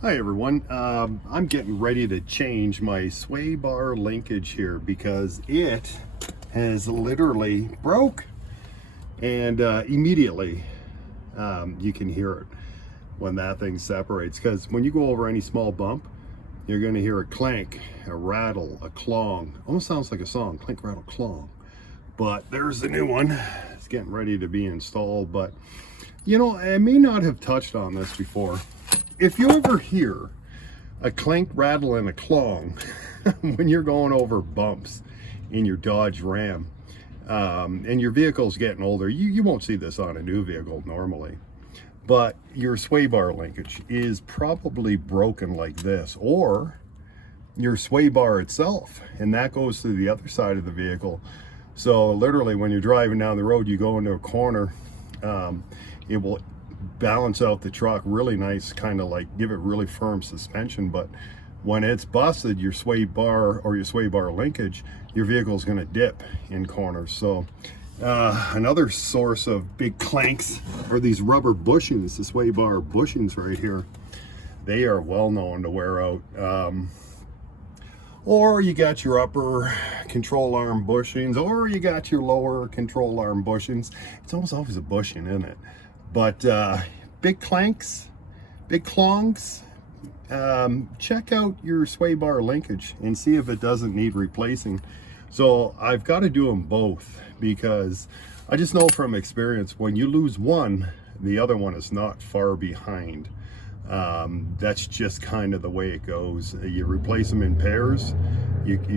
Hi everyone, I'm getting ready to change my sway bar linkage here because it has literally broke, and immediately you can hear it when that thing separates, because when you go over any small bump you're going to hear a clank, a rattle, a clong. Almost sounds like a song, clink rattle clong. But there's the new one. It's getting ready to be installed. But you know, I may not have touched on this before. If you ever hear a clank, rattle, and a clong when you're going over bumps in your Dodge Ram, and your vehicle's getting older, you won't see this on a new vehicle normally, but your sway bar linkage is probably broken like this, or your sway bar itself, and that goes to the other side of the vehicle. So literally when you're driving down the road, you go into a corner, it will balance out the truck really nice, kind of like give it really firm suspension. But when it's busted, your sway bar or your sway bar linkage, your vehicle is going to dip in corners. So another source of big clanks are these rubber bushings, the sway bar bushings right here. They are well known to wear out. Or you got your upper control arm bushings, or you got your lower control arm bushings. It's almost always a bushing in it. But big clanks, big clongs, check out your sway bar linkage and see if it doesn't need replacing. So I've got to do them both, because I just know from experience, when you lose one, the other one is not far behind. That's just kind of the way it goes. You replace them in pairs,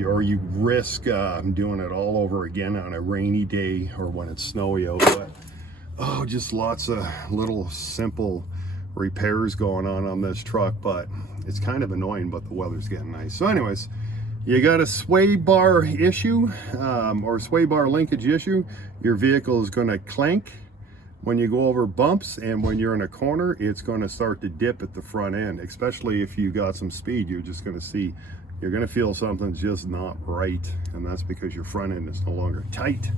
or you risk doing it all over again on a rainy day or when it's snowy out. But oh, just lots of little simple repairs going on this truck, but it's kind of annoying, but the weather's getting nice. So anyways, you got a sway bar issue, or sway bar linkage issue. Your vehicle is going to clank when you go over bumps, and when you're in a corner, it's going to start to dip at the front end. Especially if you got some speed, you're just going to see, you're going to feel something's just not right, and that's because your front end is no longer tight.